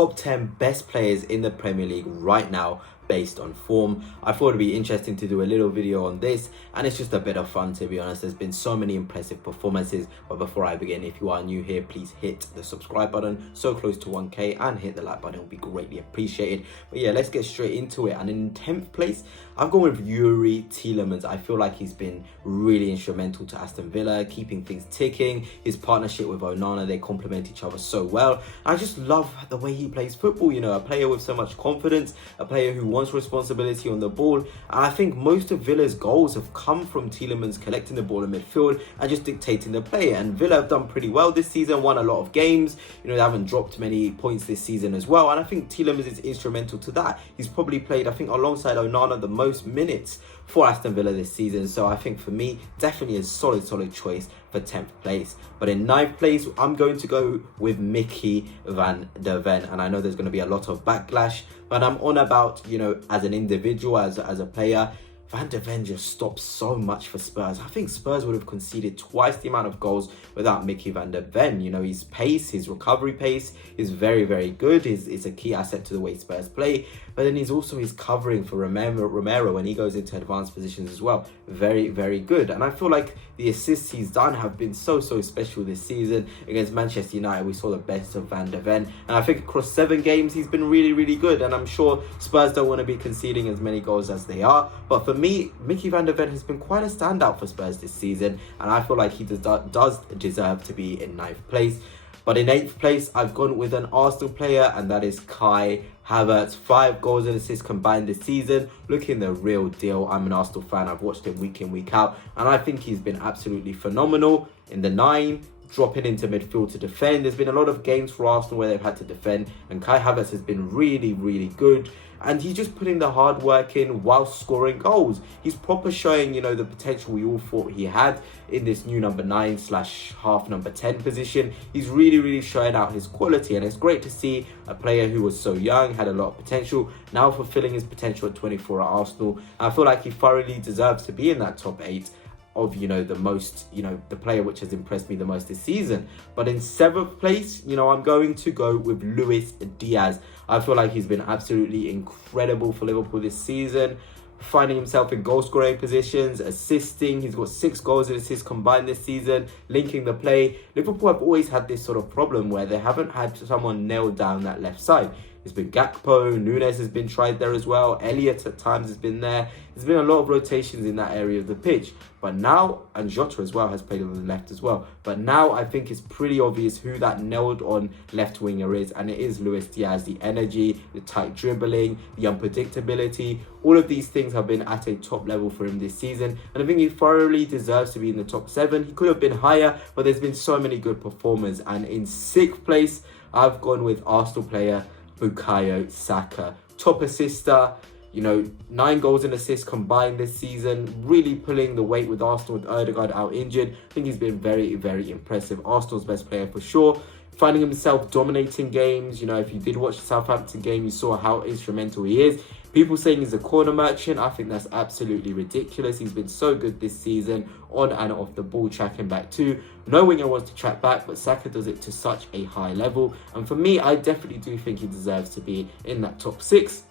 top 10 best players in the Premier League right now based on form. I thought it'd be interesting to do a little video on this, and it's just a bit of fun, to be honest. There's been so many impressive performances, but before I begin, if you are new here, please hit the subscribe button, so close to 1k, and hit the like button, it will be greatly appreciated. But yeah, let's get straight into it. And in 10th place, I've gone with Youri Tielemans. I feel like he's been really instrumental to Aston Villa, keeping things ticking. His partnership with Onana, they complement each other so well. I just love the way he plays football, you know, a player with so much confidence, a player who wants responsibility on the ball. And I think most of Villa's goals have come from Tielemans collecting the ball in midfield and just dictating the play. And Villa have done pretty well this season, won a lot of games. You know, they haven't dropped many points this season as well. And I think Tielemans is instrumental to that. He's probably played, I think, alongside Onana, the most minutes for Aston Villa this season. So I think for me, definitely a solid choice for 10th place. But in 9th place, I'm going to go with Mickey van der Ven. And I know there's going to be a lot of backlash, but I'm on about, you know, as an individual, as a player, Van der Ven just stops so much for Spurs. I think Spurs would have conceded twice the amount of goals without Mickey van der Ven. You know, his pace, his recovery pace is very good. Is a key asset to the way Spurs play. But then he's also his covering for Romero when he goes into advanced positions as well. Very good. And I feel like the assists he's done have been so special this season. Against Manchester United, we saw the best of Van der Ven. And I think across 7 games, he's been really good. And I'm sure Spurs don't want to be conceding as many goals as they are. But for me, Mickey van der Ven has been quite a standout for Spurs this season. And I feel like he does deserve to be in 9th place. But in 8th place, I've gone with an Arsenal player, and that is Kai Havertz. 5 goals and assists combined this season, looking the real deal. I'm an Arsenal fan. I've watched him week in, week out, and I think he's been absolutely phenomenal. In the 9, dropping into midfield to defend. There's been a lot of games for Arsenal where they've had to defend, and Kai Havertz has been really good. And he's just putting the hard work in whilst scoring goals. He's proper showing, you know, the potential we all thought he had in this new number 9/half number 10 position. He's really showing out his quality. And it's great to see a player who was so young, had a lot of potential, now fulfilling his potential at 24 at Arsenal. And I feel like he thoroughly deserves to be in that top 8 of, you know, the most, you know, the player which has impressed me the most this season. But in 7th place, you know, I'm going to go with Luis Diaz. I feel like he's been absolutely incredible for Liverpool this season, finding himself in goal scoring positions, assisting. He's got 6 goals and assists combined this season, linking the play. Liverpool have always had this sort of problem where they haven't had someone nail down that left side. It's been Gakpo, Nunes has been tried there as well, Elliott at times has been there. There's been a lot of rotations in that area of the pitch. But now, and Jota as well has played on the left as well. But now I think it's pretty obvious who that nailed on left winger is, and it is Luis Diaz. The energy, the tight dribbling, the unpredictability, all of these things have been at a top level for him this season. And I think he thoroughly deserves to be in the top 7. He could have been higher, but there's been so many good performers. And in 6th place, I've gone with Arsenal player Bukayo Saka. Top assister, you know, 9 goals and assists combined this season, really pulling the weight with Arsenal with Odegaard out injured. I think he's been very impressive. Arsenal's best player for sure. Finding himself dominating games. You know, if you did watch the Southampton game, you saw how instrumental he is. People saying he's a corner merchant, I think that's absolutely ridiculous. He's been so good this season, on and off the ball, tracking back too. No winger wants to track back, but Saka does it to such a high level. And for me, I definitely do think he deserves to be in that top 6.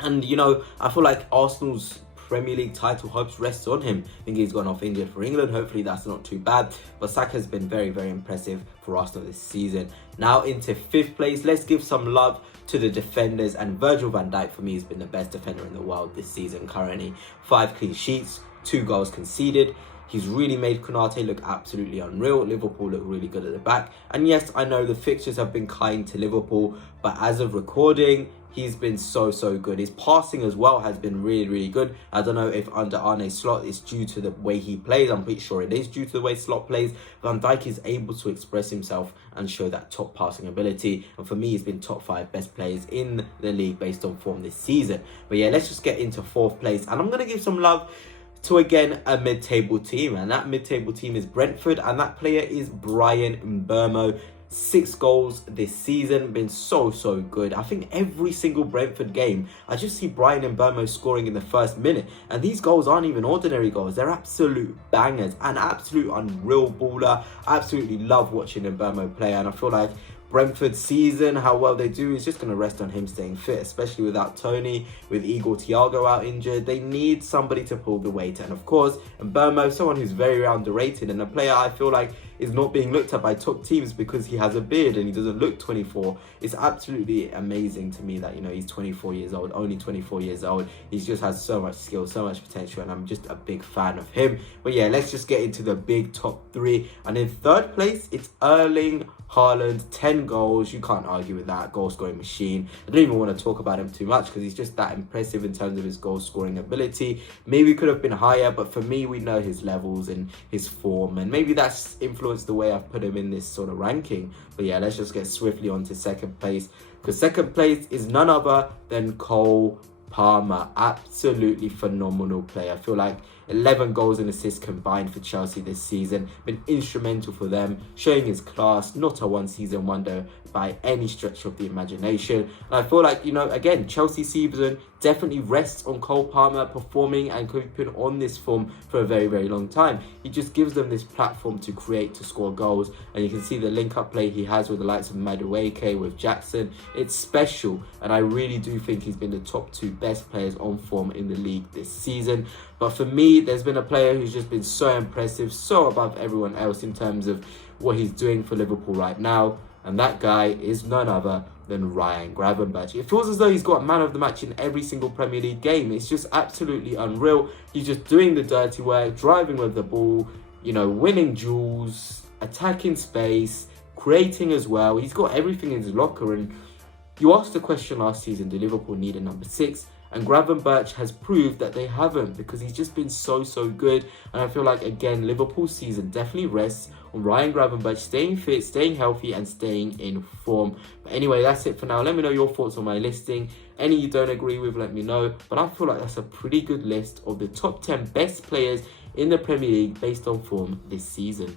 And, you know, I feel like Arsenal's Premier League title hopes rests on him. I think he's gone off injured for England. Hopefully that's not too bad. But Saka's been very impressive for Arsenal this season. Now into 5th place, let's give some love to the defenders. And Virgil van Dijk for me has been the best defender in the world this season currently. 5 clean sheets, 2 goals conceded. He's really made Konate look absolutely unreal. Liverpool look really good at the back. And yes, I know the fixtures have been kind to Liverpool, but as of recording, he's been so good. His passing as well has been really good. I don't know if under Arne Slot it's due to the way he plays. I'm pretty sure it is due to the way Slot plays. Van Dijk is able to express himself and show that top passing ability. And for me, he's been top 5 best players in the league based on form this season. But yeah, let's just get into 4th place. And I'm going to give some love to, again, a mid-table team. And that mid-table team is Brentford. And that player is Bryan Mbeumo. 6 goals this season, been so good. I think every single Brentford game, I just see Bryan Mbeumo scoring in the first minute. And these goals aren't even ordinary goals. They're absolute bangers. An absolute unreal baller. I absolutely love watching Mbeumo play. And I feel like Brentford season, how well they do, is just going to rest on him staying fit, especially without Tony, with Igor Thiago out injured. They need somebody to pull the weight. And of course, Mbeumo, someone who's very underrated and a player I feel like is not being looked at by top teams because he has a beard and he doesn't look 24. It's absolutely amazing to me that, you know, he's 24 years old, only 24 years old. He just has so much skill, so much potential, and I'm just a big fan of him. But yeah, let's just get into the big top three. And in third place, it's Erling Haaland, 10 goals. You can't argue with that. Goal scoring machine. I don't even want to talk about him too much because he's just that impressive in terms of his goal scoring ability. Maybe could have been higher, but for me, we know his levels and his form, and maybe that's influenced the way I've put him in this sort of ranking. But yeah, let's just get swiftly on to second place, because second place is none other than Cole Palmer. Absolutely phenomenal player. I feel like 11 goals and assists combined for Chelsea this season. Been instrumental for them, showing his class. Not a one-season wonder by any stretch of the imagination. And I feel like, you know, again, Chelsea season definitely rests on Cole Palmer performing and keeping on this form for a very, very long time. He just gives them this platform to create, to score goals. And you can see the link-up play he has with the likes of Madueke, with Jackson. It's special. And I really do think he's been the top two best players on form in the league this season. But for me, there's been a player who's just been so impressive, so above everyone else in terms of what he's doing for Liverpool right now. And that guy is none other than Ryan Gravenberch. It feels as though he's got man of the match in every single Premier League game. It's just absolutely unreal. He's just doing the dirty work, driving with the ball, you know, winning duels, attacking space, creating as well. He's got everything in his locker. And you asked the question last season, do Liverpool need a number 6? And Gravenberch has proved that they haven't, because he's just been so good. And I feel like, again, Liverpool's season definitely rests on Ryan Gravenberch staying fit, staying healthy, and staying in form. But anyway, that's it for now. Let me know your thoughts on my listing. Any you don't agree with, let me know. But I feel like that's a pretty good list of the top 10 best players in the Premier League based on form this season.